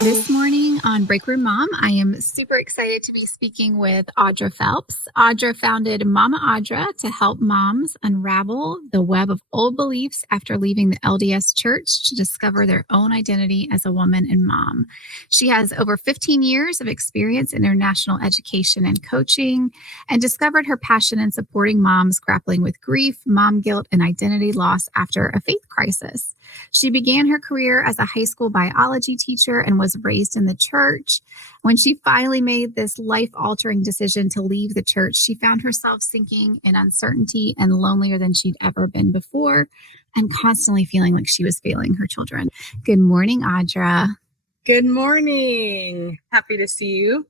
This morning on Breakroom Mom, I am super excited to be speaking with Audra Phelps. Audra founded Mama Audra to help moms unravel the web of old beliefs after leaving the LDS church to discover their own identity as a woman and mom. She has over 15 years of experience in international education and coaching, and discovered her passion in supporting moms grappling with grief, mom guilt, and identity loss after a faith crisis. She began her career as a high school biology teacher and was raised in the church. When she finally made this life-altering decision to leave the church, she found herself sinking in uncertainty and lonelier than she'd ever been before, and constantly feeling like she was failing her children. Good morning, Audra. Good morning. Happy to see you.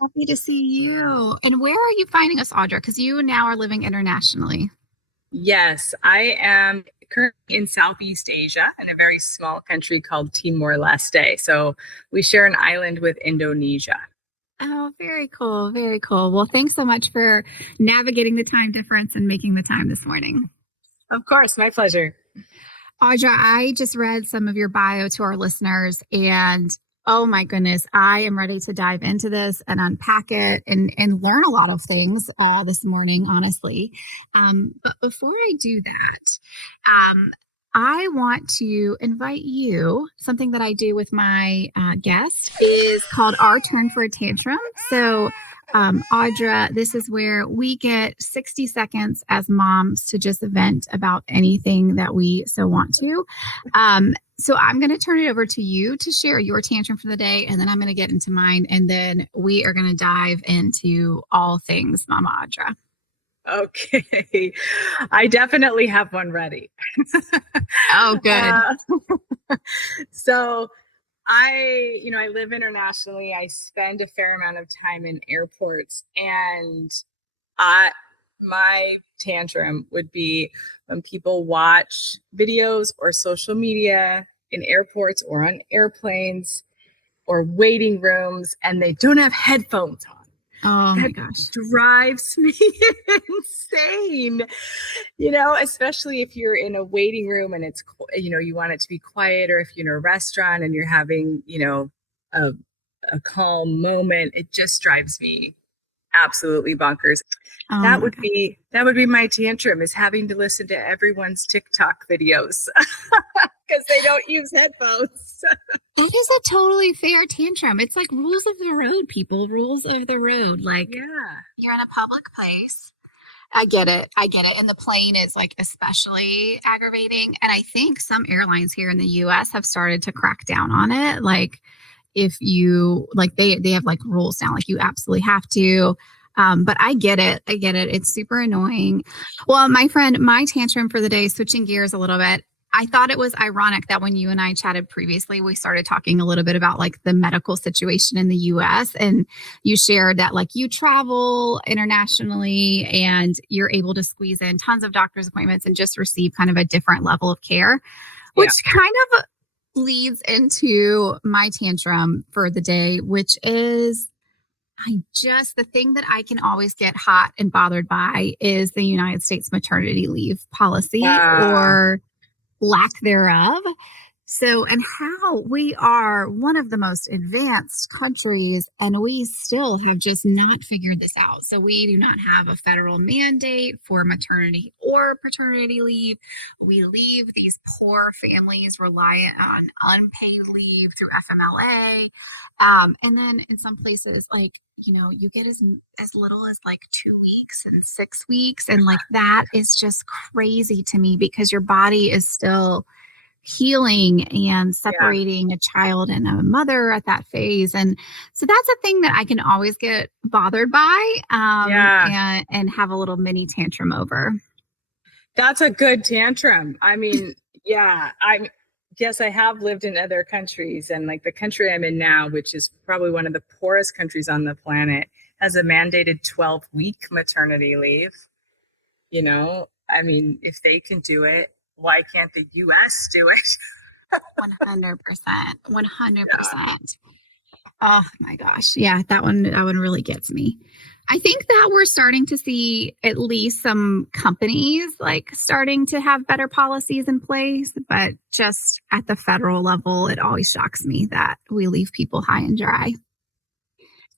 Happy to see you. And where are you finding us, Audra? Because you now are living internationally. Yes, I am currently in Southeast Asia in a very small country called Timor-Leste. So we share an island with Indonesia. Oh, very cool. Very cool. Well, thanks so much for navigating the time difference and making the time this morning. Of course, my pleasure. Audra, I just read some of your bio to our listeners, and oh my goodness, I am ready to dive into this and unpack it and learn a lot of things this morning, honestly. But before I do that, I want to invite you. Something that I do with my guest is called Our Turn for a Tantrum. So, Audra, this is where we get 60 seconds as moms to just vent about anything that we so want to. So I'm going to turn it over to you to share your tantrum for the day, and then I'm going to get into mine, and then we are going to dive into all things Mama Audra. Okay. I definitely have one ready. Oh, good. So I live internationally. I spend a fair amount of time in airports, and my tantrum would be when people watch videos or social media in airports or on airplanes or waiting rooms, and they don't have headphones on. Oh my gosh. Drives me insane, especially if you're in a waiting room and it's, you want it to be quiet, or if you're in a restaurant and you're having, a calm moment. It just drives me absolutely bonkers. Oh that would be my tantrum, is having to listen to everyone's TikTok videos because they don't use headphones. It is a totally fair tantrum. It's like rules of the road, people. Rules of the road. Like, yeah, you're in a public place. I get it. And the plane is like especially aggravating. And I think some airlines here in the US have started to crack down on it. Like, if you like, they have like rules now, like you absolutely have to. But I get it. It's super annoying. Well, my friend, my tantrum for the day, switching gears a little bit, I thought it was ironic that when you and I chatted previously, we started talking a little bit about like the medical situation in the US, and you shared that like you travel internationally and you're able to squeeze in tons of doctor's appointments and just receive kind of a different level of care, which kind of leads into my tantrum for the day, which is the thing that I can always get hot and bothered by is the United States maternity leave policy or lack thereof. So, and how we are one of the most advanced countries, and we still have just not figured this out. So we do not have a federal mandate for maternity or paternity leave. We leave these poor families reliant on unpaid leave through FMLA. And then in some places, like, you get as little as like 2 weeks and 6 weeks. And like, that is just crazy to me, because your body is still healing and separating a child and a mother at that phase. And so that's a thing that I can always get bothered by and have a little mini tantrum over. That's a good tantrum. I mean, yes, I have lived in other countries, and like the country I'm in now, which is probably one of the poorest countries on the planet, has a mandated 12-week maternity leave. I mean, if they can do it, why can't the U.S. do it? 100%. 100%. Oh my gosh. Yeah, that one really gets me. I think that we're starting to see at least some companies like starting to have better policies in place, but just at the federal level, it always shocks me that we leave people high and dry.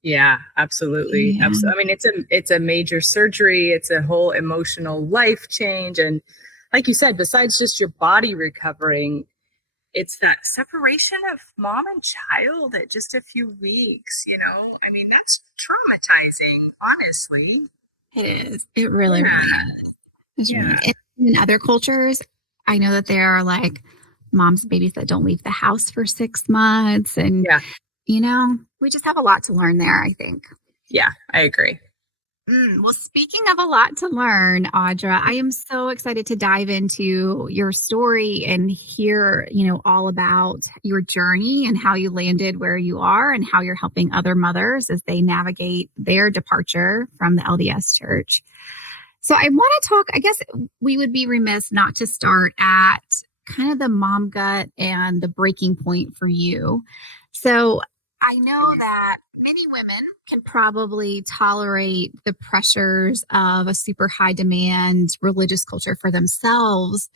Yeah, absolutely. Yeah. I mean, it's a major surgery. It's a whole emotional life change. And like you said, besides just your body recovering, it's that separation of mom and child at just a few weeks, you know? I mean, that's traumatizing, honestly. It is. It really, Yeah. really is. It's really, Yeah. in other cultures, I know that there are like moms and babies that don't leave the house for 6 months. And, Yeah. we just have a lot to learn there, I think. Yeah, I agree. Well, speaking of a lot to learn, Audra, I am so excited to dive into your story and hear, all about your journey and how you landed where you are and how you're helping other mothers as they navigate their departure from the LDS church. So I want to talk, I guess we would be remiss not to start at kind of the mom gut and the breaking point for you. So I know that many women can probably tolerate the pressures of a super high demand religious culture for themselves,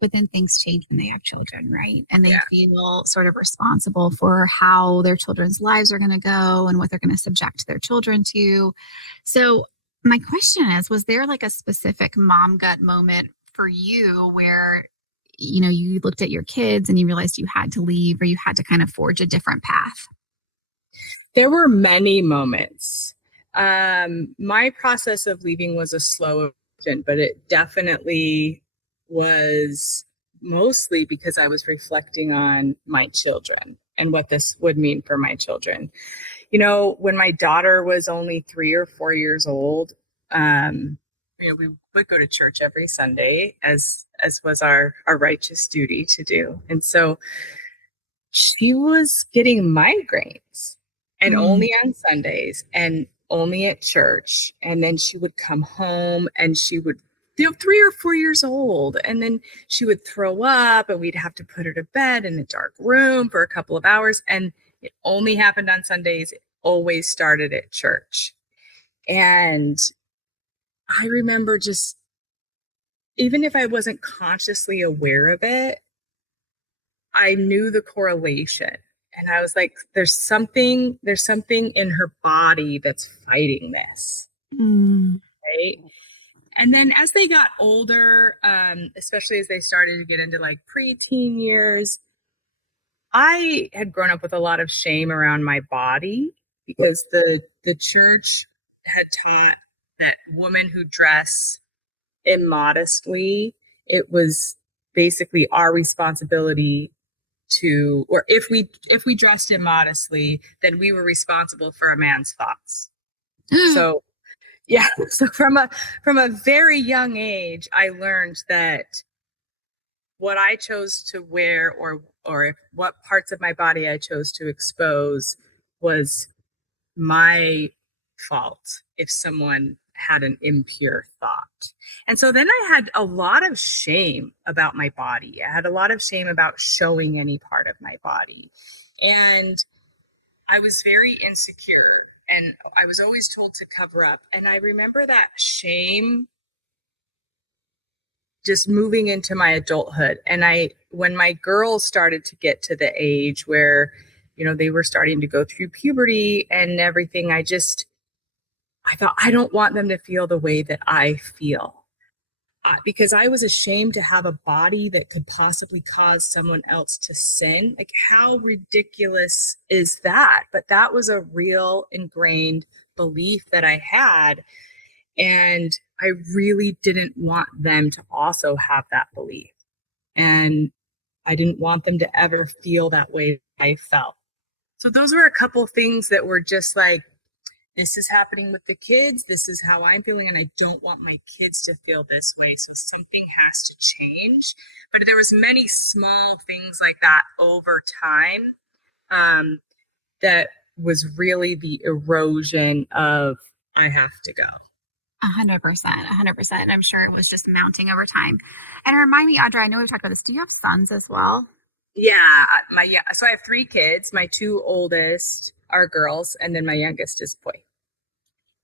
but then things change when they have children, right? And they Yeah. feel sort of responsible for how their children's lives are going to go and what they're going to subject their children to. So my question is, was there like a specific mom gut moment for you where, you looked at your kids and you realized you had to leave or you had to kind of forge a different path? There were many moments. My process of leaving was a slow event, but it definitely was mostly because I was reflecting on my children and what this would mean for my children. When my daughter was only 3 or 4 years old, we would go to church every Sunday as was our righteous duty to do. And so she was getting migraines and only on Sundays and only at church. And then she would come home and she would, 3 or 4 years old. And then she would throw up and we'd have to put her to bed in a dark room for a couple of hours. And it only happened on Sundays. It always started at church. And I remember just, even if I wasn't consciously aware of it, I knew the correlation. And I was like, there's something in her body that's fighting this. Right. And then as they got older, especially as they started to get into like preteen years, I had grown up with a lot of shame around my body because the church had taught that women who dress immodestly, it was basically our responsibility to, or if we dressed immodestly, then we were responsible for a man's thoughts. So yeah, so from a very young age, I learned that what I chose to wear or if what parts of my body I chose to expose was my fault if someone had an impure thought. And so then I had a lot of shame about my body. I had a lot of shame about showing any part of my body. And I was very insecure and I was always told to cover up. And I remember that shame just moving into my adulthood. And when my girls started to get to the age where, they were starting to go through puberty and everything, I thought, I don't want them to feel the way that I feel. Because I was ashamed to have a body that could possibly cause someone else to sin. Like, how ridiculous is that? But that was a real ingrained belief that I had. And I really didn't want them to also have that belief. And I didn't want them to ever feel that way I felt. So those were a couple things that were just like, this is happening with the kids. This is how I'm feeling. And I don't want my kids to feel this way. So something has to change. But there was many small things like that over time that was really the erosion of I have to go. 100%. And I'm sure it was just mounting over time. And remind me, Audra, I know we've talked about this. Do you have sons as well? Yeah. So I have 3 kids. My 2 oldest are girls, and then my youngest is boy.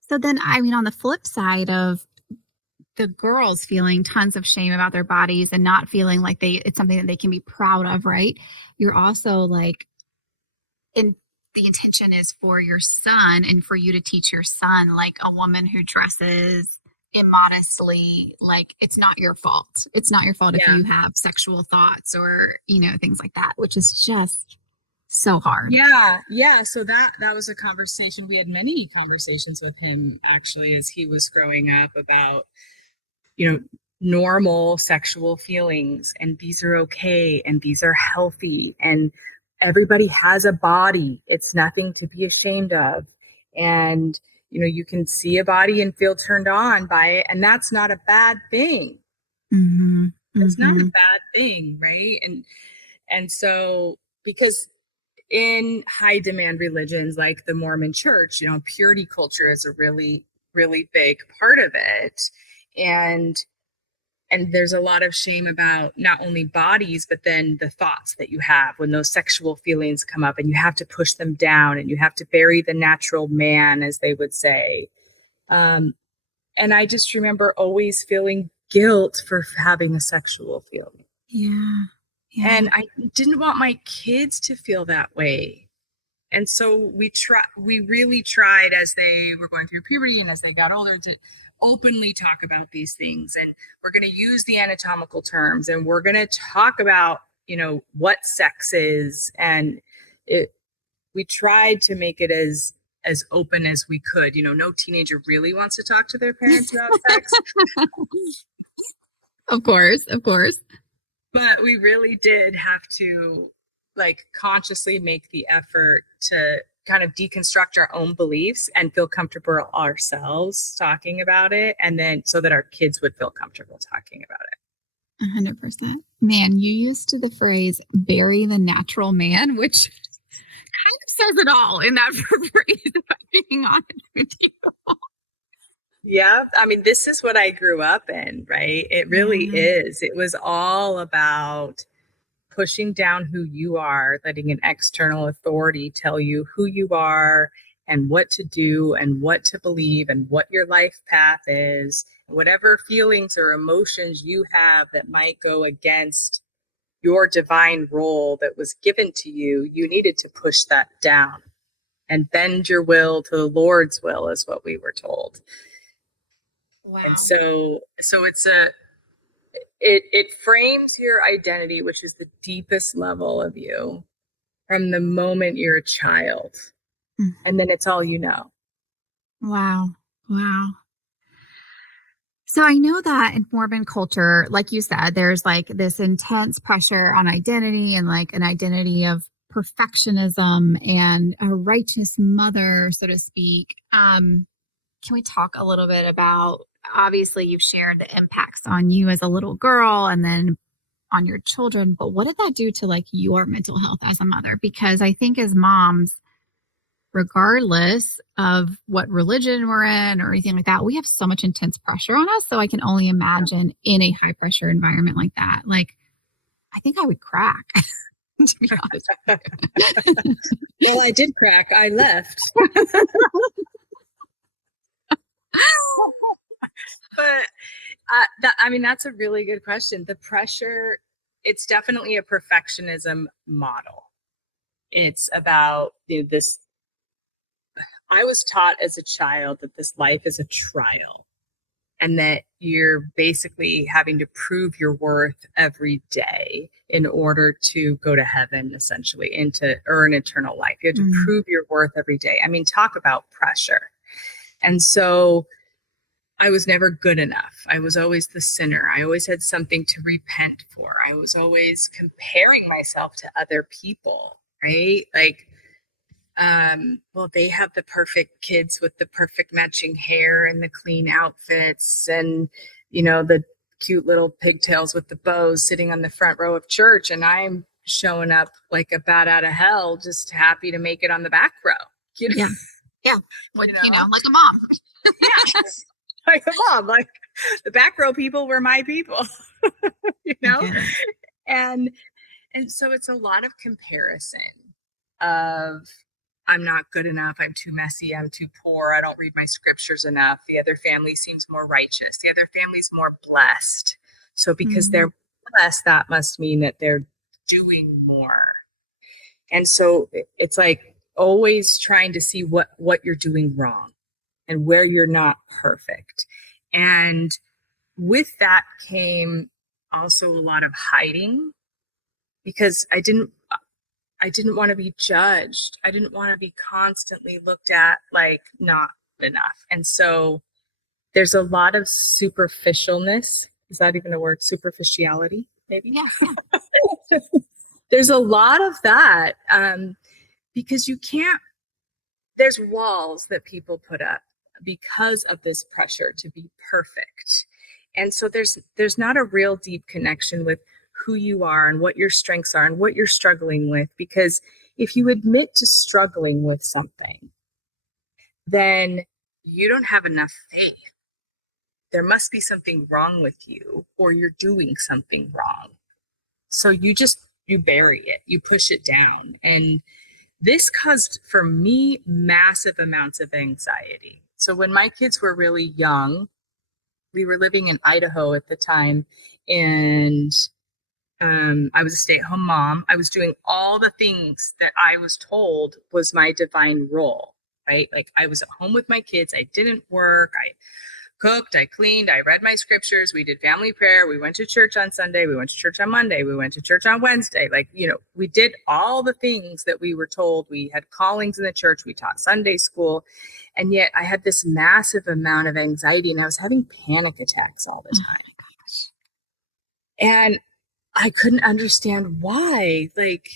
So then, I mean, on the flip side of the girls feeling tons of shame about their bodies and not feeling like it's something that they can be proud of, right? You're also like, and the intention is for your son and for you to teach your son, like a woman who dresses immodestly, like it's not your fault. It's not your fault if Yeah. you have sexual thoughts or, things like that, which is just so hard. Yeah. So that was a conversation. We had many conversations with him actually as he was growing up about, normal sexual feelings, and these are okay, and these are healthy, and everybody has a body. It's nothing to be ashamed of. And, you can see a body and feel turned on by it, and that's not a bad thing. Mm-hmm. It's not a Mm-hmm. bad thing, right? And so, because in high demand religions like the Mormon church, purity culture is a really, really big part of it. And there's a lot of shame about not only bodies, but then the thoughts that you have when those sexual feelings come up, and you have to push them down, and you have to bury the natural man, as they would say. And I just remember always feeling guilt for having a sexual feeling. Yeah. Yeah. And I didn't want my kids to feel that way. And so we really tried, as they were going through puberty and as they got older, to openly talk about these things. And we're going to use the anatomical terms, and we're going to talk about, what sex is. And we tried to make it as open as we could. No teenager really wants to talk to their parents about sex. Of course. But we really did have to consciously make the effort to kind of deconstruct our own beliefs and feel comfortable ourselves talking about it, and then so that our kids would feel comfortable talking about it. 100%. Man, you used the phrase bury the natural man, which kind of says it all in that phrase, if I'm being honest with you. Yeah. I mean, this is what I grew up in, right? It really is. It was all about pushing down who you are, letting an external authority tell you who you are and what to do and what to believe and what your life path is. Whatever feelings or emotions you have that might go against your divine role that was given to you, you needed to push that down and bend your will to the Lord's will, is what we were told. Wow. And so it frames your identity, which is the deepest level of you, from the moment you're a child. Mm. And then it's all you know. Wow. So I know that in Mormon culture, like you said, there's like this intense pressure on identity and like an identity of perfectionism and a righteous mother, so to speak. Can we talk a little bit about, obviously you've shared the impacts on you as a little girl and then on your children, but what did that do to like your mental health as a mother? Because I think as moms, regardless of what religion we're in or anything like that, we have so much intense pressure on us. So I can only imagine in a high pressure environment like that. Like, I think I would crack, to be honest. Well, I did crack. I left. But that's a really good question. The pressure, it's definitely a perfectionism model. It's about this. I was taught as a child that this life is a trial, and that you're basically having to prove your worth every day in order to go to heaven, essentially, and to earn eternal life. You have to prove your worth every day. I mean, talk about pressure. And so I was never good enough. I was always the sinner. I always had something to repent for. I was always comparing myself to other people, right? Like, well, they have the perfect kids with the perfect matching hair and the clean outfits and, the cute little pigtails with the bows sitting on the front row of church. And I'm showing up like a bat out of hell, just happy to make it on the back row. Yeah. Like, like a mom. Yeah. Like a mom, like the back row people were my people, and so it's a lot of comparison of I'm not good enough. I'm too messy. I'm too poor. I don't read my scriptures enough. The other family seems more righteous. The other family's more blessed. So because they're blessed, that must mean that they're doing more. And so it's like always trying to see what you're doing wrong and where you're not perfect. And with that came also a lot of hiding, because I didn't want to be judged. I didn't want to be constantly looked at like not enough. And so there's a lot of superficialness. Is that even a word? Superficiality, maybe? Yeah. There's a lot of that because there's walls that people put up because of this pressure to be perfect. And so there's not a real deep connection with who you are and what your strengths are and what you're struggling with. Because if you admit to struggling with something, then you don't have enough faith. There must be something wrong with you, or you're doing something wrong. So you bury it, you push it down. And this caused for me massive amounts of anxiety. So when my kids were really young, we were living in Idaho at the time, and I was a stay-at-home mom. I was doing all the things that I was told was my divine role, right? Like I was at home with my kids. I didn't work. I cooked, I cleaned, I read my scriptures. We did family prayer. We went to church on Sunday. We went to church on Monday. We went to church on Wednesday. Like, we did all the things that we were told. We had callings in the church. We taught Sunday school. And yet I had this massive amount of anxiety, and I was having panic attacks all the time. Oh my gosh. And I couldn't understand why. Like,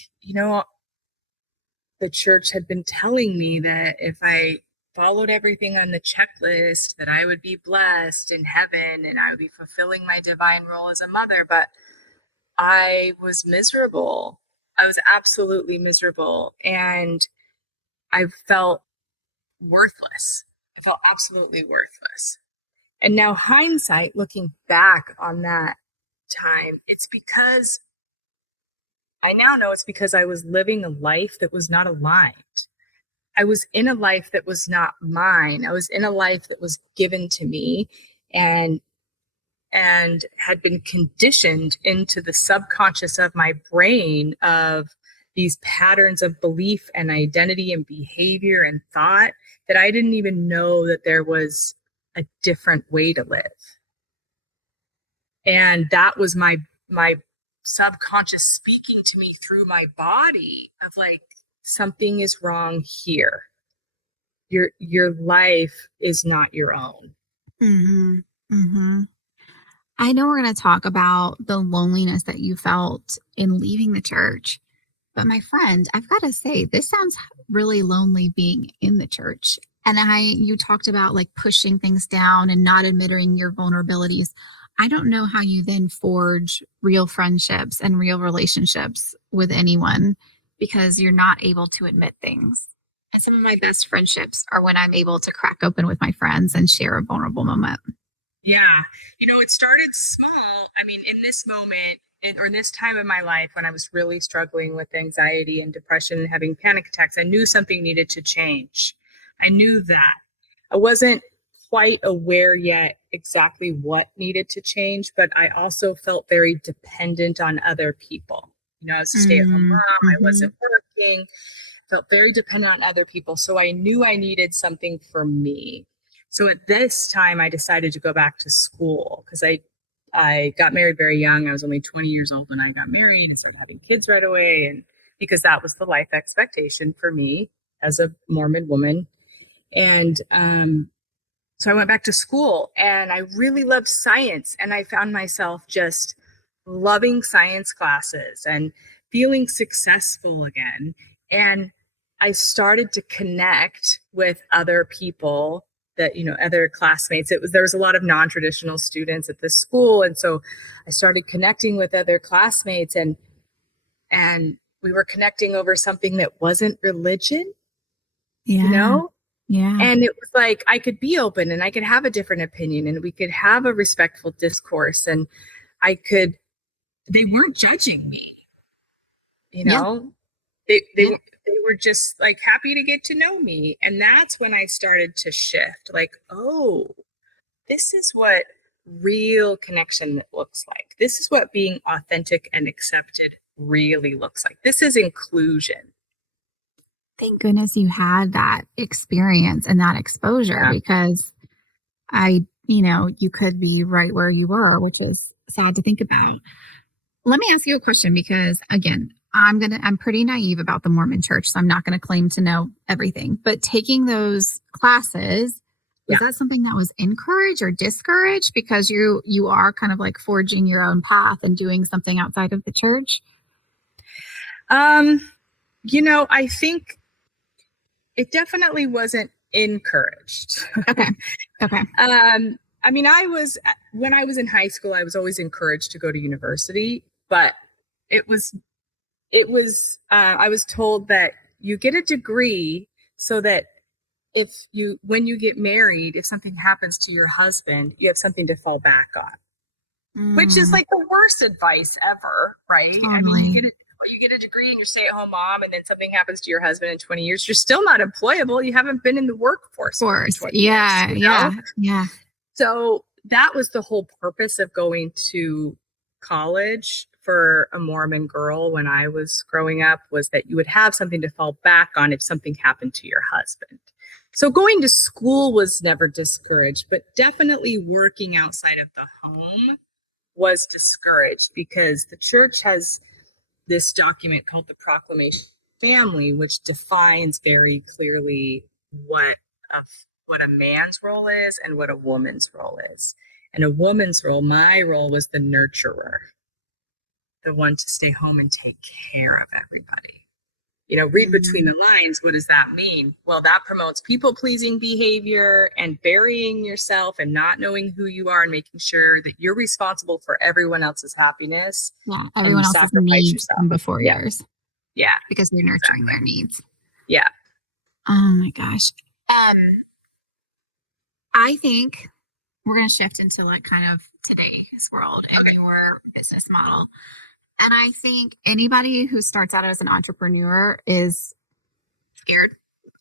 the church had been telling me that if I followed everything on the checklist, that I would be blessed in heaven and I would be fulfilling my divine role as a mother. But I was miserable. I was absolutely miserable. And I felt worthless. I felt absolutely worthless. And now hindsight, looking back on that time, I now know it's because I was living a life that was not aligned. I was in a life that was not mine. I was in a life that was given to me and had been conditioned into the subconscious of my brain of these patterns of belief and identity and behavior and thought that I didn't even know that there was a different way to live. And that was my subconscious speaking to me through my body of like, something is wrong here. Your life is not your own. Mm-hmm. Mm-hmm. I know we're going to talk about the loneliness that you felt in leaving the church, but my friend, I've got to say, this sounds really lonely being in the church. And you talked about like pushing things down and not admitting your vulnerabilities. I don't know how you then forge real friendships and real relationships with anyone because you're not able to admit things. And some of my best friendships are when I'm able to crack open with my friends and share a vulnerable moment. Yeah. It started small. I mean, in this moment, or in this time of my life when I was really struggling with anxiety and depression and having panic attacks, I knew something needed to change. I knew that. I wasn't quite aware yet exactly what needed to change, but I also felt very dependent on other people. I was a stay-at-home mom. I wasn't working, felt very dependent on other people. So I knew I needed something for me. So at this time, I decided to go back to school because I got married very young. I was only 20 years old when I got married and started having kids right away. And because that was the life expectation for me as a Mormon woman. And so I went back to school and I really loved science. And I found myself just loving science classes and feeling successful again. And I started to connect with other people that, other classmates. There was a lot of non-traditional students at this school. And so I started connecting with other classmates and we were connecting over something that wasn't religion, Yeah. Yeah. And it was like, I could be open and I could have a different opinion and we could have a respectful discourse and they weren't judging me, Yeah. They they were just like happy to get to know me. And that's when I started to shift, like, oh, this is what real connection looks like. This is what being authentic and accepted really looks like. This is inclusion. Thank goodness you had that experience and that exposure, because you could be right where you were, which is sad to think about. Let me ask you a question, because again, I'm pretty naive about the Mormon church, so I'm not going to claim to know everything, but taking those classes, was that something that was encouraged or discouraged, because you are kind of like forging your own path and doing something outside of the church? I think it definitely wasn't encouraged. Okay. When I was in high school, I was always encouraged to go to university, but I was told that you get a degree so that when you get married, if something happens to your husband, you have something to fall back on, which is like the worst advice ever, right? Totally. I mean, you get a degree and you're stay-at-home mom, and then something happens to your husband in 20 years, you're still not employable. You haven't been in the workforce for 20 years. Yeah. So that was the whole purpose of going to college for a Mormon girl when I was growing up, was that you would have something to fall back on if something happened to your husband. So going to school was never discouraged, but definitely working outside of the home was discouraged, because the church has this document called the Proclamation of Family, which defines very clearly what a man's role is and what a woman's role is. And a woman's role, my role, was the nurturer, the one to stay home and take care of everybody. Read between the lines. What does that mean? Well, that promotes people-pleasing behavior and burying yourself and not knowing who you are and making sure that you're responsible for everyone else's happiness. Yeah, everyone else's needs come before yours. Yeah. Because you're nurturing their needs. Yeah. Oh my gosh. I think we're going to shift into like kind of today's world and your business model. And I think anybody who starts out as an entrepreneur is scared.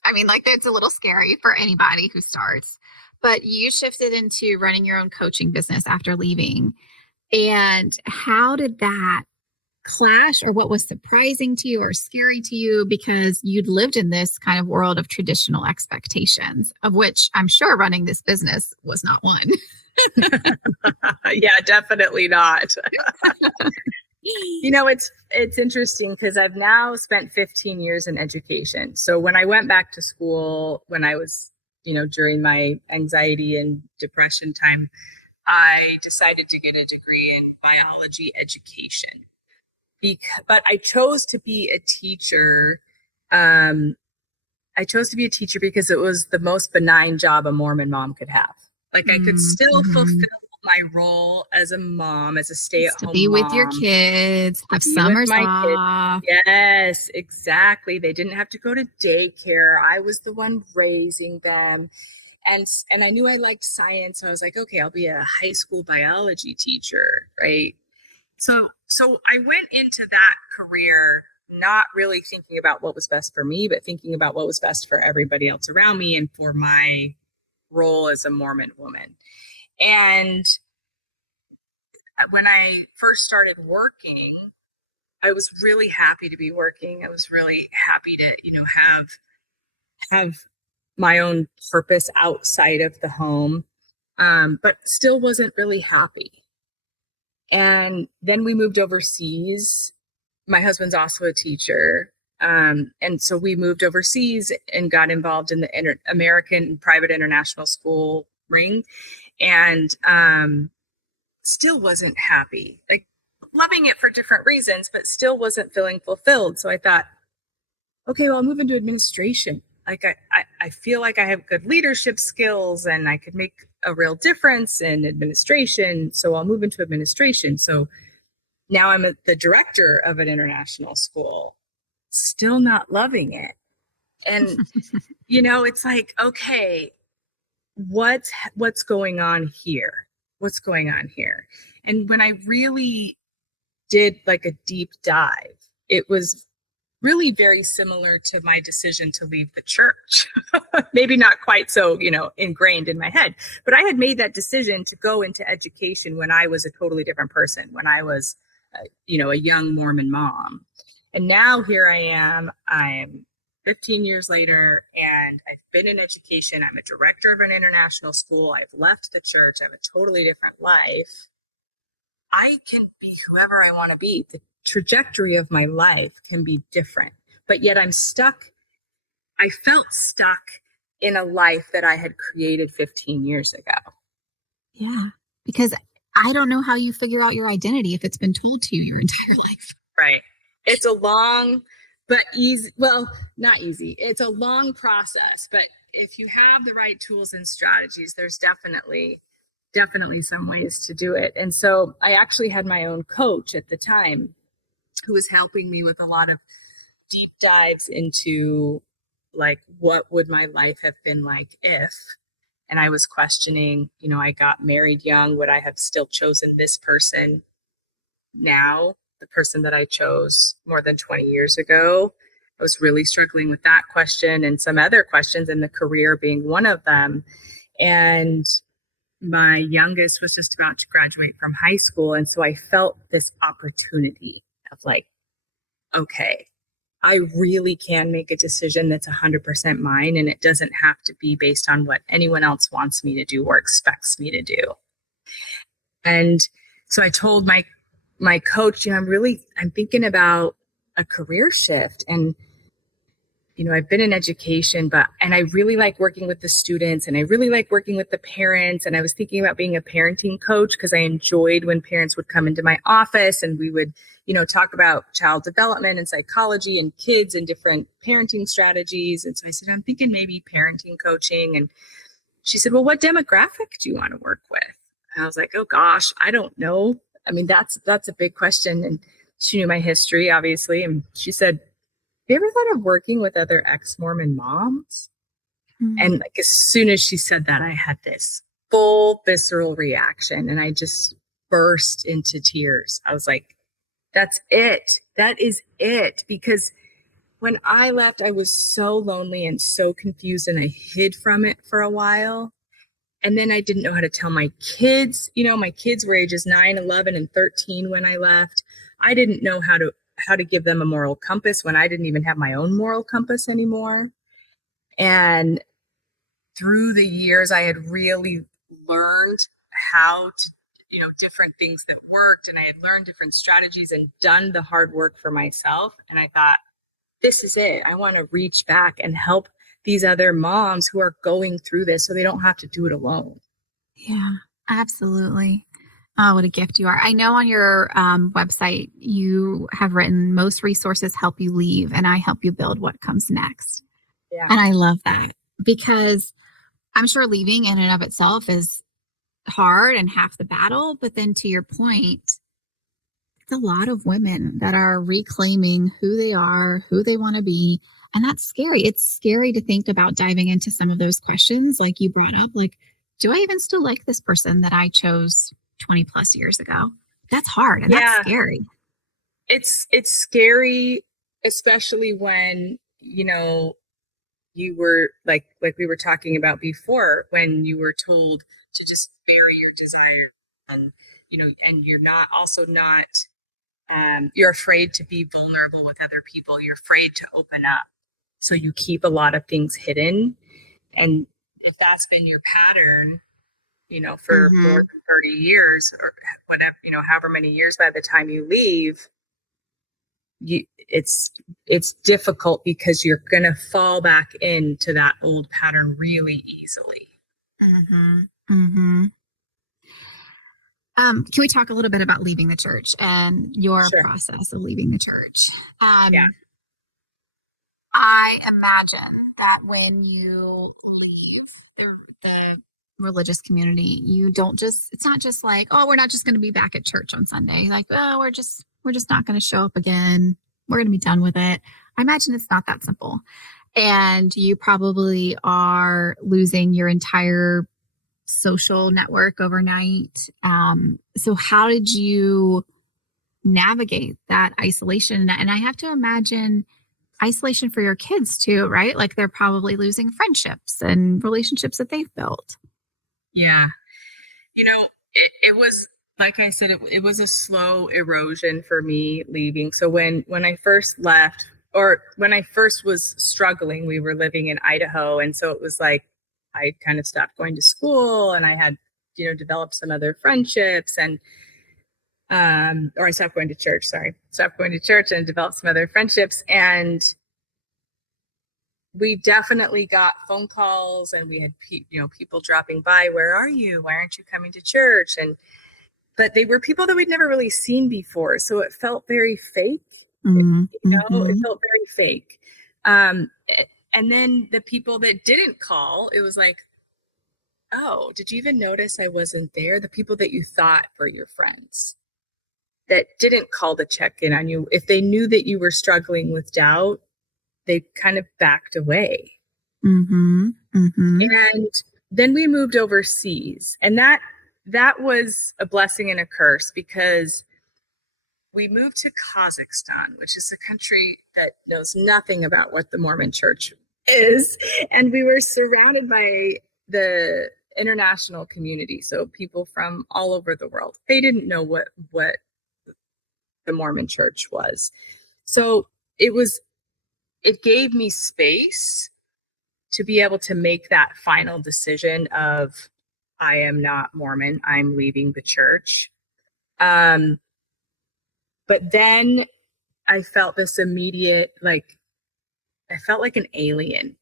I mean, like, it's a little scary for anybody who starts, but you shifted into running your own coaching business after leaving. And how did that clash, or what was surprising to you or scary to you? Because you'd lived in this kind of world of traditional expectations, of which I'm sure running this business was not one. Yeah, definitely not. It's interesting, because I've now spent 15 years in education. So when I went back to school, when I was, during my anxiety and depression time, I decided to get a degree in biology education. But I chose to be a teacher. I chose to be a teacher because it was the most benign job a Mormon mom could have. Like, I could still fulfill my role as a mom, as a stay-at-home mom. To be with your kids, have summers off. Yes, exactly. They didn't have to go to daycare. I was the one raising them. And I knew I liked science. So I was like, okay, I'll be a high school biology teacher, right? So I went into that career not really thinking about what was best for me, but thinking about what was best for everybody else around me and for my role as a Mormon woman. And when I first started working, I was really happy to be working. I was really happy to, have my own purpose outside of the home, but still wasn't really happy. And then we moved overseas. My husband's also a teacher. And so we moved overseas and got involved in the American private international school ring, and still wasn't happy, like loving it for different reasons, but still wasn't feeling fulfilled. So I thought, okay, well, I'll move into administration. Like I feel like I have good leadership skills and I could make a real difference in administration. So I'll move into administration. So now I'm the director of an international school, still not loving it. And, it's like, okay, what's going on here? What's going on here? And when I really did like a deep dive, it was really very similar to my decision to leave the church. Maybe not quite so, ingrained in my head, but I had made that decision to go into education when I was a totally different person, when I was, a young Mormon mom. And now here I am, I'm 15 years later, and I've been in education. I'm a director of an international school. I've left the church. I have a totally different life. I can be whoever I want to be. The trajectory of my life can be different, but yet I'm stuck. I felt stuck in a life that I had created 15 years ago. Yeah, because I don't know how you figure out your identity if it's been told to you your entire life. Right. It's a long, but easy. Well, not easy. It's a long process, but if you have the right tools and strategies, there's definitely some ways to do it. And so I actually had my own coach at the time who was helping me with a lot of deep dives into like, what would my life have been like if, and I was questioning, I got married young. Would I have still chosen this person now, the person that I chose more than 20 years ago? I was really struggling with that question and some other questions, and the career being one of them. And my youngest was just about to graduate from high school. And so I felt this opportunity of like, okay, I really can make a decision that's 100% mine. And it doesn't have to be based on what anyone else wants me to do or expects me to do. And so I told my coach, I'm thinking about a career shift. And I've been in education, and I really like working with the students, and I really like working with the parents. And I was thinking about being a parenting coach because I enjoyed when parents would come into my office and we would, talk about child development and psychology and kids and different parenting strategies. And so I said, I'm thinking maybe parenting coaching. And she said, well, what demographic do you want to work with? And I was like, oh gosh, I don't know. I mean, that's a big question. And she knew my history, obviously. And she said, have you ever thought of working with other ex-Mormon moms? Mm-hmm. And like, as soon as she said that, I had this full visceral reaction and I just burst into tears. I was like, that's it. That is it. Because when I left, I was so lonely and so confused, and I hid from it for a while. And then I didn't know how to tell my kids. My kids were ages 9, 11, and 13 when I left. I didn't know how to give them a moral compass when I didn't even have my own moral compass anymore. And through the years, I had really learned how to, different things that worked, and I had learned different strategies and done the hard work for myself. And I thought, this is it. I want to reach back and help these other moms who are going through this so they don't have to do it alone. Yeah, absolutely. Oh, what a gift you are. I know on your website, you have written, most resources help you leave and I help you build what comes next. Yeah. And I love that because I'm sure leaving in and of itself is hard and half the battle. But then to your point, it's a lot of women that are reclaiming who they are, who they want to be. And that's scary. It's scary to think about diving into some of those questions like you brought up, like, do I even still like this person that I chose 20 plus years ago? That's hard. And that's scary. It's scary, especially when, you were like we were talking about before, when you were told to just bury your desire, and, and you're you're afraid to be vulnerable with other people. You're afraid to open up. So you keep a lot of things hidden. And if that's been your pattern, for more than 30 years or whatever, however many years by the time you leave, it's difficult because you're going to fall back into that old pattern really easily. Can we talk a little bit about leaving the church and your process of leaving the church? I imagine that when you leave the religious community, you don't just, it's not just like, oh, we're not just going to be back at church on Sunday. Like, oh, we're just not going to show up again. We're going to be done with it. I imagine it's not that simple. And you probably are losing your entire social network overnight. So how did you navigate that isolation? And I have to imagine isolation for your kids too, right? Like they're probably losing friendships and relationships that they've built. Yeah. You know, it was, like I said, it was a slow erosion for me leaving. So when I first left, or when I first was struggling, we were living in Idaho. And so it was like, I kind of stopped going to school, and I had, developed some other friendships, and, or I stopped going to church, stopped going to church and developed some other friendships. And we definitely got phone calls, and we had, people dropping by. Where are you? Why aren't you coming to church? But they were people that we'd never really seen before. So it felt very fake. It felt very fake. And then the people that didn't call, it was like, oh, did you even notice I wasn't there? The people that you thought were your friends that didn't call to check in on you. If they knew that you were struggling with doubt, they kind of backed away. And then we moved overseas, and that was a blessing and a curse, because we moved to Kazakhstan, which is a country that knows nothing about what the Mormon church is. And we were surrounded by the international community. So people from all over the world. They didn't know what the Mormon church was. So it gave me space to be able to make that final decision of, I am not Mormon, I'm leaving the church. But then I felt this immediate, I felt like an alien.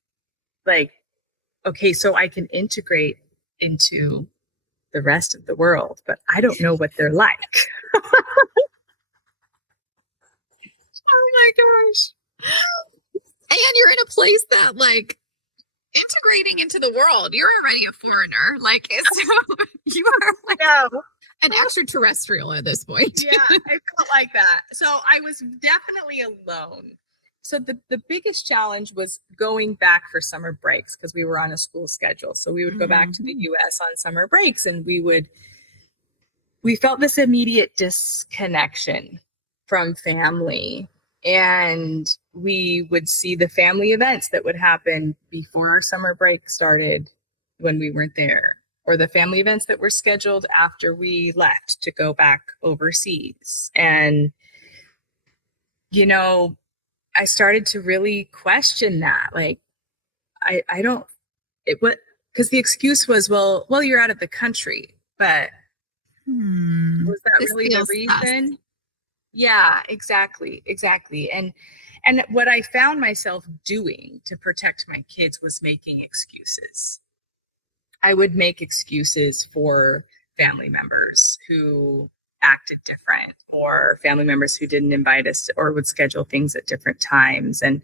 Like, okay, so I can integrate into the rest of the world, but I don't know what they're like. Oh my gosh. And you're in a place that, integrating into the world, you're already a foreigner. So you are an extraterrestrial at this point. Yeah, I felt like that. So I was definitely alone. So the biggest challenge was going back for summer breaks, because we were on a school schedule. So we would go back to the US on summer breaks, and we felt this immediate disconnection from family. And we would see the family events that would happen before our summer break started when we weren't there, or the family events that were scheduled after we left to go back overseas. And, I started to really question that. Because the excuse was, well, you're out of the country, but was that really the reason? Sus. Yeah, exactly. And what I found myself doing to protect my kids was making excuses. I would make excuses for family members who acted different, or family members who didn't invite us, or would schedule things at different times. And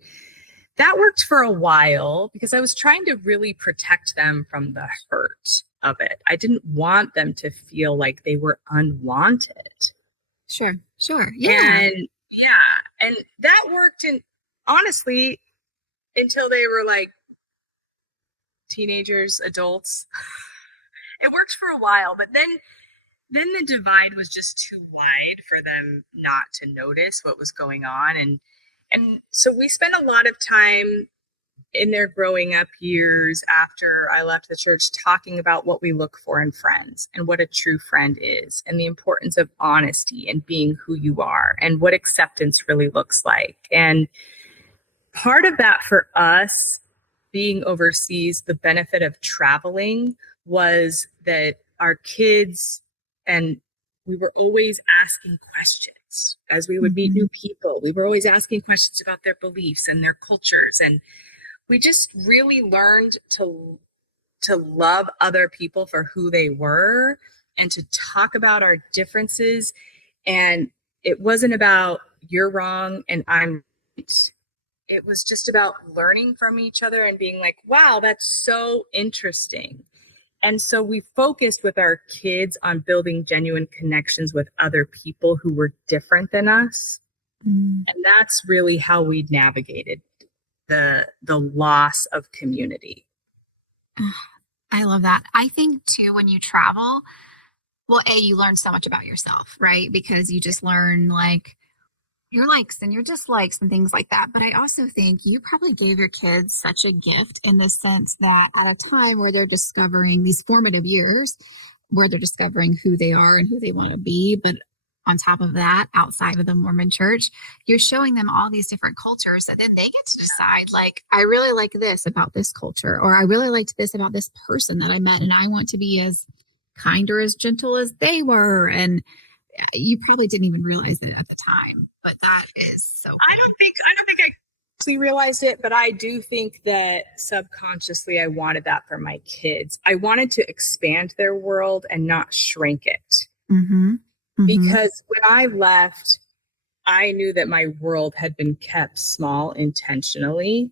that worked for a while, because I was trying to really protect them from the hurt of it. I didn't want them to feel like they were unwanted. Sure. Yeah. And that worked, honestly, until they were teenagers, adults. It worked for a while, but then the divide was just too wide for them not to notice what was going on. And so we spent a lot of time in their growing up years after I left the church talking about what we look for in friends, and what a true friend is, and the importance of honesty and being who you are, and what acceptance really looks like. And part of that for us being overseas, the benefit of traveling, was that our kids, and we were always asking questions as we would meet new people. We were always asking questions about their beliefs and their cultures. And we just really learned to love other people for who they were, and to talk about our differences. And it wasn't about you're wrong and I'm right. It was just about learning from each other and being like, wow, that's so interesting. And so we focused with our kids on building genuine connections with other people who were different than us. And that's really how we navigated the loss of community. I love that. I think too, when you travel, well, you learn so much about yourself, right? Because you just learn your likes and your dislikes and things like that. But I also think you probably gave your kids such a gift in the sense that at a time where they're discovering these formative years, where they're discovering who they are and who they want to be. But on top of that, outside of the Mormon church, you're showing them all these different cultures. And then they get to decide, like, I really like this about this culture, or I really liked this about this person that I met. And I want to be as kind or as gentle as they were. And you probably didn't even realize it at the time, but that is so cool. I don't think I actually realized it, but I do think that subconsciously I wanted that for my kids. I wanted to expand their world and not shrink it. Mm-hmm. Mm-hmm. Because when I left, I knew that my world had been kept small intentionally,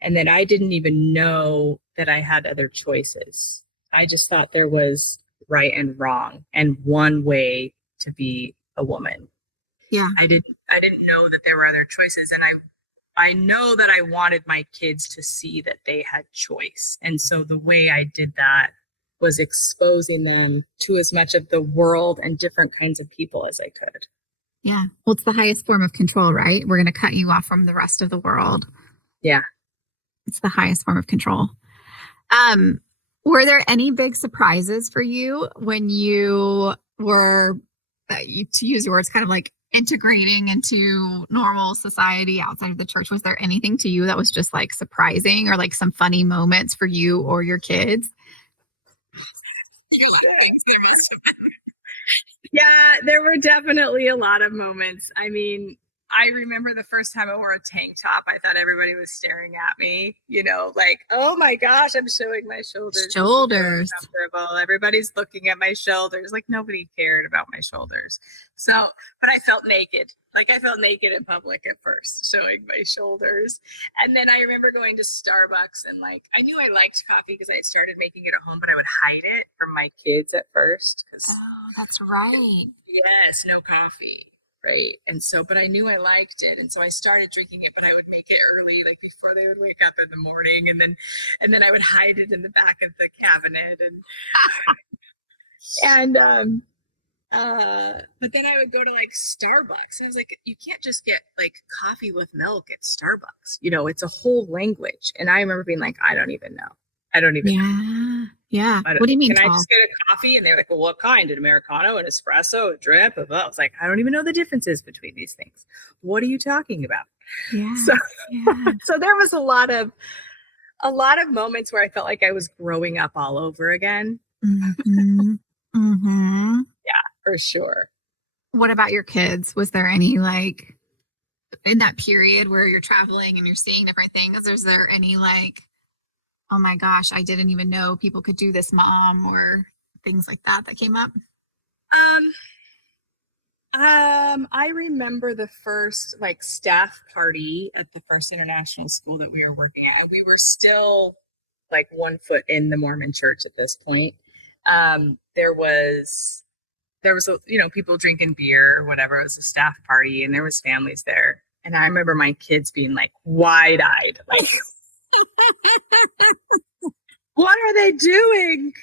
and that I didn't even know that I had other choices. I just thought there was right and wrong and one way to be a woman. Yeah. I didn't know that there were other choices. And I know that I wanted my kids to see that they had choice. And so the way I did that was exposing them to as much of the world and different kinds of people as I could. Yeah. Well, it's the highest form of control, right? We're going to cut you off from the rest of the world. Yeah. It's the highest form of control. Were there any big surprises for you when you were, to use your words, kind of like integrating into normal society outside of the church? Was there anything to you that was just like surprising, or like some funny moments for you or your kids? Yeah, there were definitely a lot of moments. I mean, I remember the first time I wore a tank top, I thought everybody was staring at me, like, oh my gosh, I'm showing my shoulders. Shoulders. Everybody's looking at my shoulders. Like, nobody cared about my shoulders. So, but I felt naked. Like, I felt naked in public at first, showing my shoulders. And then I remember going to Starbucks, and like, I knew I liked coffee because I had started making it at home, but I would hide it from my kids at first. Oh, that's right. Yes, no coffee. Right. And so, but I knew I liked it. And so I started drinking it, but I would make it early, like before they would wake up in the morning. And then I would hide it in the back of the cabinet. But then I would go to like Starbucks. And I was like, you can't just get like coffee with milk at Starbucks. It's a whole language. And I remember being like, I don't even know. Yeah. Yeah. What do you mean? Can I just get a coffee? And they were like, well, what kind? An Americano, an espresso, a drip? I was like, I don't even know the differences between these things. What are you talking about? Yeah. So there was a lot of moments where I felt like I was growing up all over again. Mm-hmm. Mm-hmm. Yeah, for sure. What about your kids? Was there any, like, in that period where you're traveling and you're seeing different things, is there any like, oh my gosh, I didn't even know people could do this, Mom, or things like that came up? I remember the first like staff party at the first international school that we were working at. We were still like 1 foot in the Mormon church at this point. There was people drinking beer or whatever. It was a staff party, and there was families there. And I remember my kids being like wide-eyed, like, what are they doing?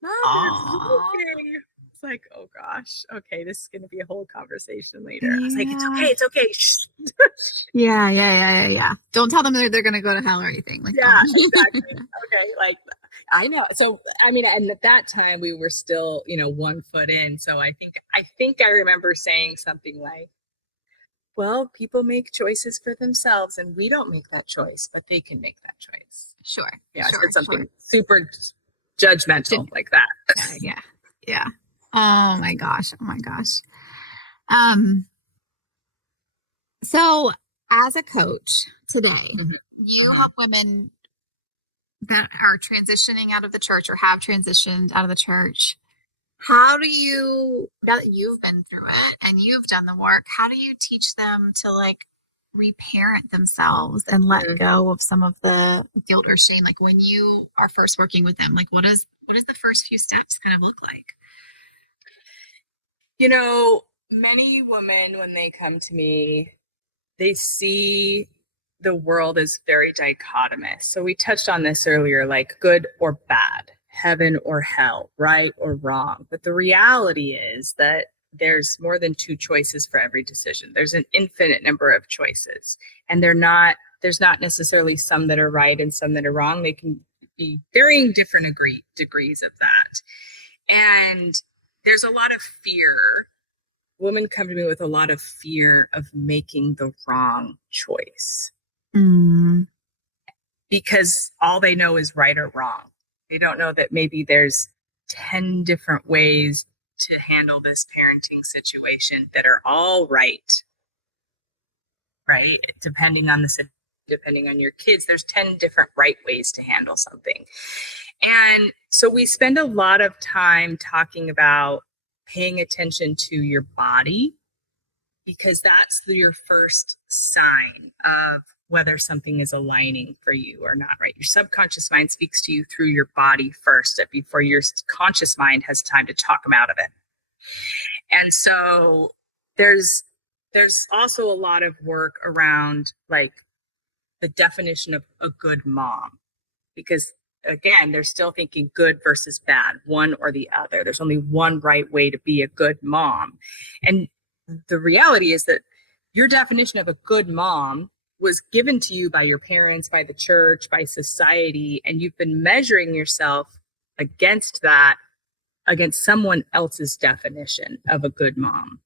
Mom, they're smoking. It's like, oh gosh, okay, this is going to be a whole conversation later. I was like, it's okay. Shh. Yeah. Don't tell them they're going to go to hell or anything. Like, yeah, exactly. Okay, like, I know. So, I mean, and at that time we were still, 1 foot in. So I think I remember saying something like, well, people make choices for themselves, and we don't make that choice, but they can make that choice. Sure. Yeah, sure, I said something super judgmental like that. Yeah. Oh my gosh. So as a coach today, Mm-hmm. you help women that are transitioning out of the church or have transitioned out of the church. How do you, now that you've been through it and you've done the work, how do you teach them to like reparent themselves and let go of some of the guilt or shame? Like when you are first working with them, like what does the first few steps kind of look like? Many women, when they come to me, they see the world as very dichotomous. So we touched on this earlier, like good or bad, heaven or hell, right or wrong. But the reality is that there's more than two choices for every decision. There's an infinite number of choices, and there's not necessarily some that are right and some that are wrong. They can be varying different degrees of that. And there's a lot of fear. Women come to me with a lot of fear of making the wrong choice because all they know is right or wrong. They don't know that maybe there's 10 different ways to handle this parenting situation that are all right? Depending on your kids, there's 10 different right ways to handle something. And so we spend a lot of time talking about paying attention to your body, because that's your first sign of whether something is aligning for you or not, right? Your subconscious mind speaks to you through your body first before your conscious mind has time to talk them out of it. And so there's also a lot of work around like the definition of a good mom, because again, they're still thinking good versus bad, one or the other. There's only one right way to be a good mom. And the reality is that your definition of a good mom was given to you by your parents, by the church, by society, and you've been measuring yourself against that, against someone else's definition of a good mom.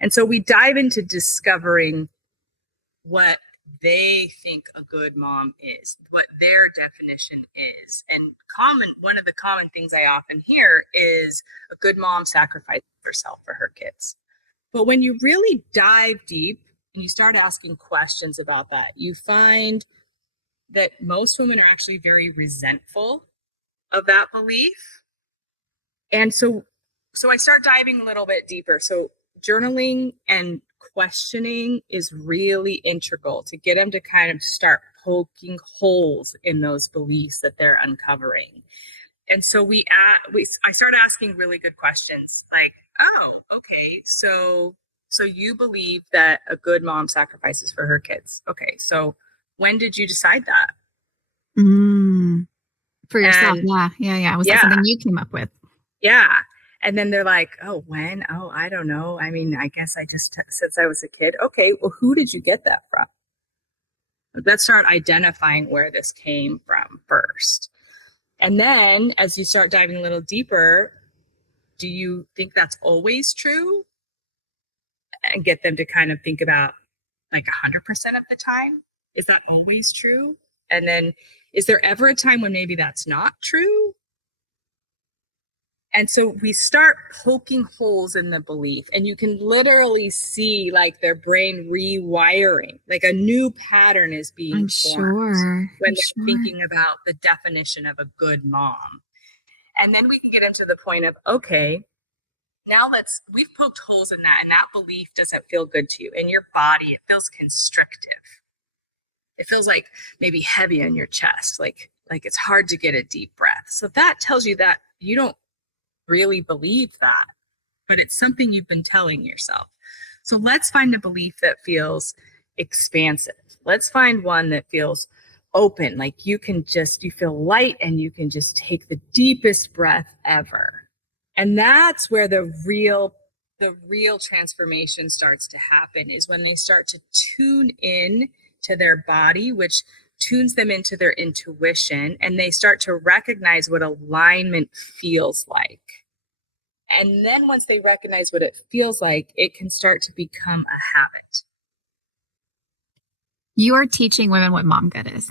And so we dive into discovering what they think a good mom is, what their definition is. And one of the common things I often hear is a good mom sacrifices herself for her kids. But when you really dive deep and you start asking questions about that, you find that most women are actually very resentful of that belief. And so I start diving a little bit deeper. So journaling and questioning is really integral to get them to kind of start poking holes in those beliefs that they're uncovering. And so I started asking really good questions like, oh, okay, so you believe that a good mom sacrifices for her kids. Okay, so when did you decide that? For yourself, yeah. Was that something you came up with? Yeah. And then they're like, oh, when? Oh, I don't know. I mean, I guess I just, since I was a kid. Okay, well, who did you get that from? Let's start identifying where this came from first. And then as you start diving a little deeper, do you think that's always true? And get them to kind of think about like 100% of the time. Is that always true? And then is there ever a time when maybe that's not true? And so we start poking holes in the belief, and you can literally see like their brain rewiring, like a new pattern is being formed when they're thinking about the definition of a good mom. And then we can get into the point of, okay, now we've poked holes in that, and that belief doesn't feel good to you. In your body, it feels constrictive. It feels like maybe heavy on your chest, like it's hard to get a deep breath. So that tells you that you don't really believe that, but it's something you've been telling yourself. So let's find a belief that feels expansive. Let's find one that feels open, like you feel light and you can just take the deepest breath ever. And that's where the real transformation starts to happen, is when they start to tune in to their body, which tunes them into their intuition, and they start to recognize what alignment feels like. And then once they recognize what it feels like, it can start to become a habit. You are teaching women what mom gut is.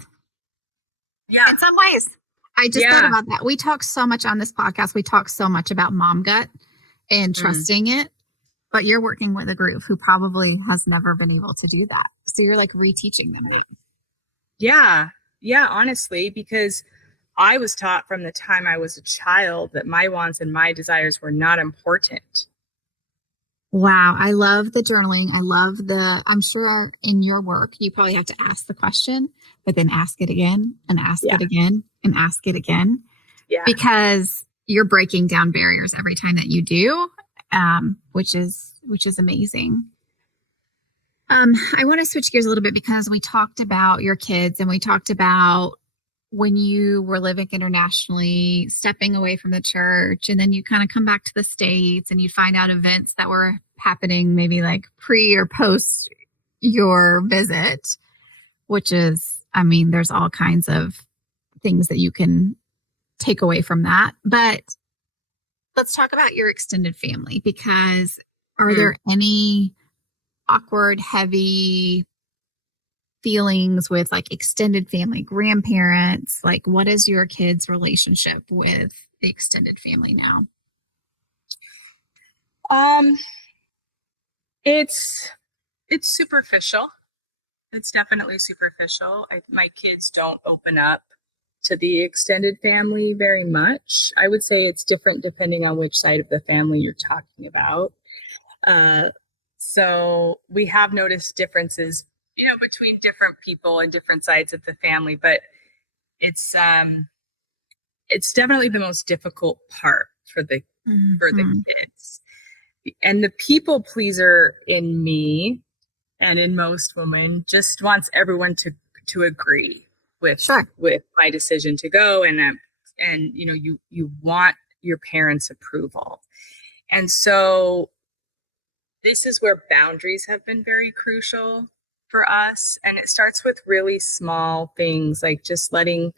Yeah. In some ways. I just thought about that. We talk so much on this podcast. We talk so much about mom gut and trusting it, but you're working with a group who probably has never been able to do that. So you're like reteaching them that. Yeah. Yeah. Honestly, because I was taught from the time I was a child that my wants and my desires were not important. Wow. I love the journaling. I'm sure in your work, you probably have to ask the question, but then ask it again and ask it again and ask it again. Yeah. Because you're breaking down barriers every time that you do, which is amazing. I want to switch gears a little bit because we talked about your kids and we talked about when you were living internationally, stepping away from the church, and then you kind of come back to the States and you'd find out events that were happening maybe like pre or post your visit, which is, I mean, there's all kinds of things that you can take away from that. But let's talk about your extended family, because are there any awkward, heavy feelings with like extended family, grandparents? Like, what is your kids' relationship with the extended family now? It's superficial. It's definitely superficial. My kids don't open up to the extended family very much. I would say it's different depending on which side of the family you're talking about. So we have noticed differences, between different people and different sides of the family, but it's definitely the most difficult part for the kids. And the people pleaser in me and in most women just wants everyone to agree with my decision to go, and you want your parents' approval. And so this is where boundaries have been very crucial for us. And it starts with really small things, like just letting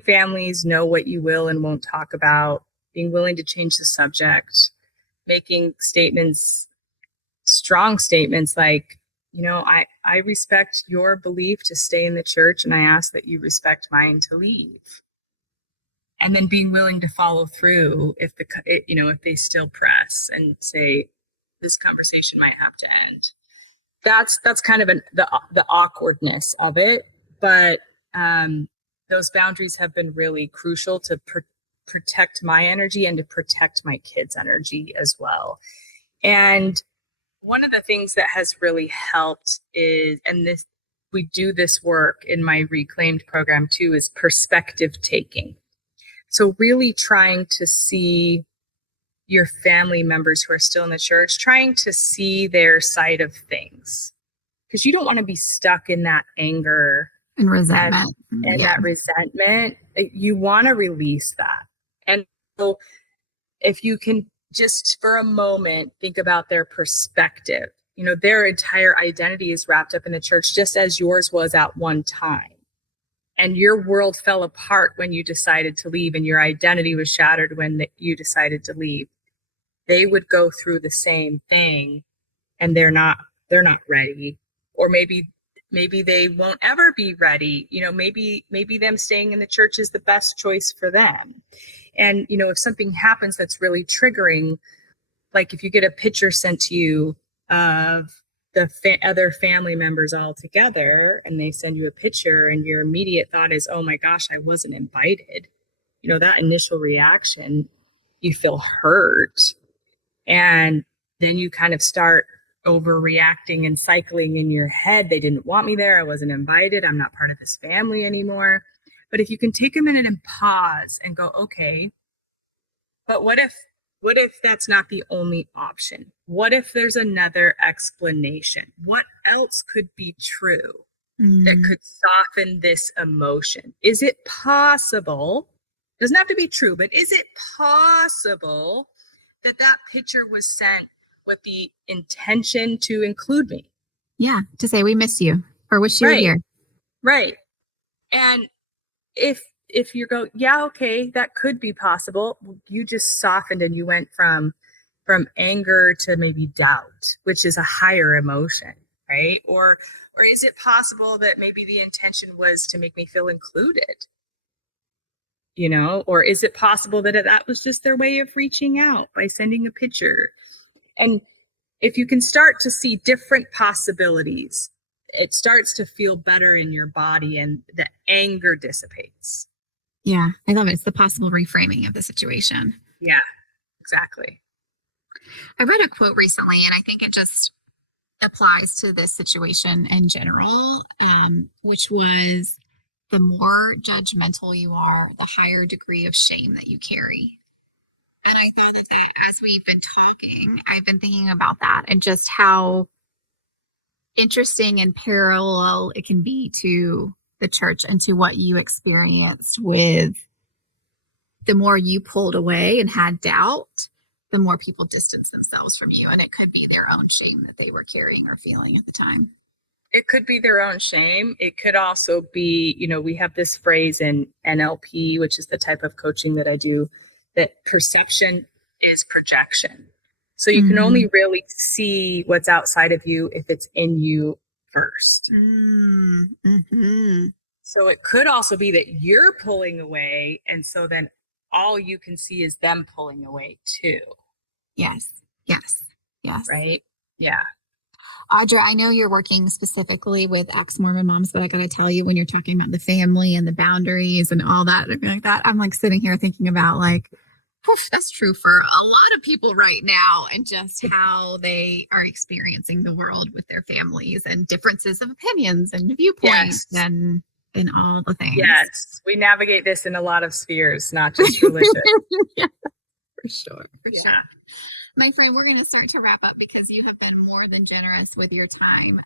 families know what you will and won't talk about, being willing to change the subject, making strong statements like, I respect your belief to stay in the church, and I ask that you respect mine to leave. And then being willing to follow through if they still press and say, this conversation might have to end. That's kind of the awkwardness of it. But those boundaries have been really crucial to protect my energy and to protect my kids' energy as well. And one of the things that has really helped is, we do this work in my Reclaimed program too, is perspective taking. So really trying to see your family members who are still in the church, trying to see their side of things, because you don't want to be stuck in that anger and resentment. That resentment. You want to release that. And so if you can just for a moment think about their perspective, their entire identity is wrapped up in the church, just as yours was at one time. And your world fell apart when you decided to leave, and your identity was shattered when you decided to leave. They would go through the same thing, and they're not ready, or maybe they won't ever be ready. Maybe them staying in the church is the best choice for them. And, if something happens that's really triggering, like if you get a picture sent to you of the other family members all together, and they send you a picture and your immediate thought is, oh my gosh, I wasn't invited. That initial reaction, you feel hurt. And then you kind of start overreacting and cycling in your head. They didn't want me there. I wasn't invited. I'm not part of this family anymore. But if you can take a minute and pause and go, okay, but what if that's not the only option? What if there's another explanation? What else could be true that could soften this emotion? Is it possible? Doesn't have to be true, but is it possible that picture was sent with the intention to include me? Yeah, to say we miss you or wish you were here. Right. And if you go, yeah, okay, that could be possible, you just softened and you went from anger to maybe doubt, which is a higher emotion, right? Or is it possible that maybe the intention was to make me feel included? Or is it possible that was just their way of reaching out by sending a picture? And if you can start to see different possibilities, it starts to feel better in your body and the anger dissipates. Yeah, I love it. It's the possible reframing of the situation. Yeah, exactly. I read a quote recently, and I think it just applies to this situation in general, which was, the more judgmental you are, the higher degree of shame that you carry. And I thought that as we've been talking, I've been thinking about that and just how interesting and parallel it can be to the church and to what you experienced with the more you pulled away and had doubt, the more people distance themselves from you. And it could be their own shame that they were carrying or feeling at the time. It could be their own shame. It could also be, we have this phrase in NLP, which is the type of coaching that I do, that perception is projection. So you can only really see what's outside of you if it's in you first. Mm-hmm. So it could also be that you're pulling away. And so then all you can see is them pulling away too. Yes. Right? Yeah. Audra, I know you're working specifically with ex-Mormon moms, but I got to tell you, when you're talking about the family and the boundaries and all that, and like that, I'm like sitting here thinking about like, that's true for a lot of people right now, and just how they are experiencing the world with their families and differences of opinions and viewpoints and all the things. Yes, we navigate this in a lot of spheres, not just religious. Yeah, for sure. My friend, we're going to start to wrap up because you have been more than generous with your time.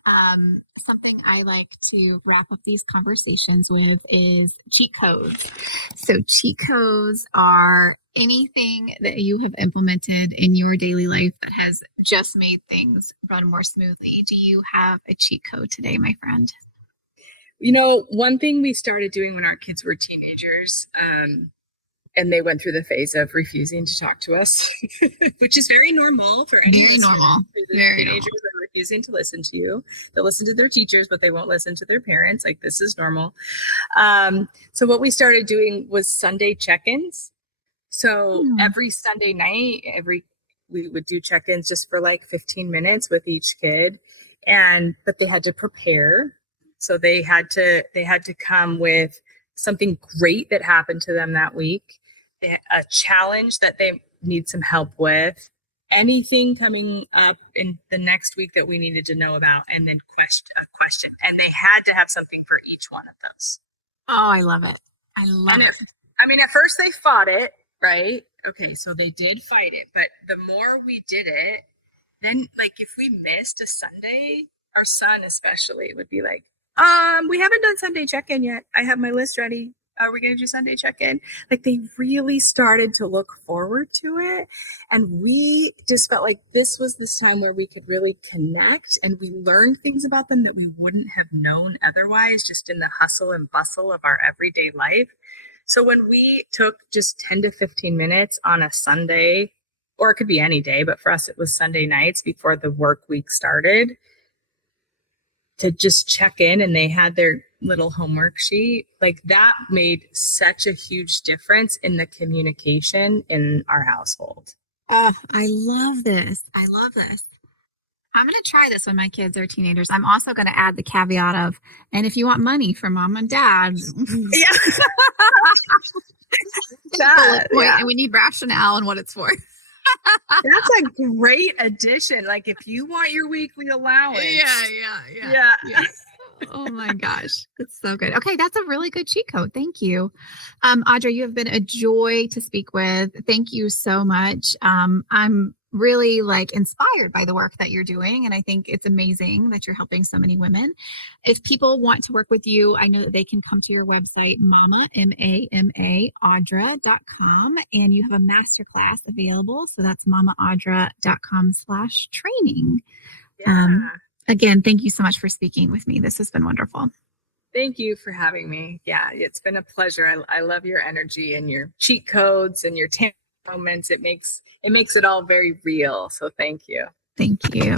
Something I like to wrap up these conversations with is cheat codes. So cheat codes are anything that you have implemented in your daily life that has just made things run more smoothly. Do you have a cheat code today, my friend? One thing we started doing when our kids were teenagers, and they went through the phase of refusing to talk to us, which is very normal for any Very normal. Very teenagers are refusing to listen to you. They'll listen to their teachers, but they won't listen to their parents. Like, this is normal. So what we started doing was Sunday check-ins. So every Sunday night, we would do check-ins just for like 15 minutes with each kid, but they had to prepare. So they had to come with something great that happened to them that week, a challenge that they need some help with, anything coming up in the next week that we needed to know about, and then a question. And they had to have something for each one of those. Oh, I love it. I love it. At first they fought it, right? Okay, so they did fight it, but the more we did it, then like if we missed a Sunday, our son especially would be like, we haven't done Sunday check-in yet. I have my list ready. Are we going to do Sunday check-in? Like, they really started to look forward to it. And we just felt like this was this time where we could really connect, and we learned things about them that we wouldn't have known otherwise, just in the hustle and bustle of our everyday life. So when we took just 10 to 15 minutes on a Sunday, or it could be any day, but for us, it was Sunday nights before the work week started, to just check in, and they had their little homework sheet, like that made such a huge difference in the communication in our household. I love this. I'm going to try this when my kids are teenagers. I'm also going to add the caveat of, and if you want money from mom and dad, and we need rationale and what it's for. That's a great addition. Like, if you want your weekly allowance. Yeah. Oh my gosh. That's so good. Okay. That's a really good cheat code. Thank you. Audra, you have been a joy to speak with. Thank you so much. I'm really inspired by the work that you're doing. And I think it's amazing that you're helping so many women. If people want to work with you, I know that they can come to your website, Mama, MAMA, Audra.com, and you have a masterclass available. So that's mamaudra.com/training. Yeah. Again, thank you so much for speaking with me. This has been wonderful. Thank you for having me. Yeah, it's been a pleasure. I love your energy and your cheat codes and your moments. It makes it all very real. So thank you. Thank you.